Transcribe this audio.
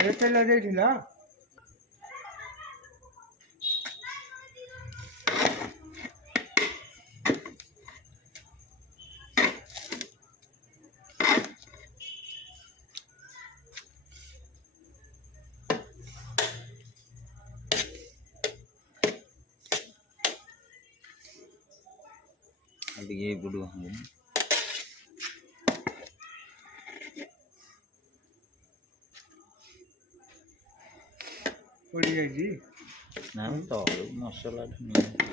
ତେଲ ଦେଇଥିଲ अभी ये बुडू हम पड़ी जाएगी ना तो मसाला नहीं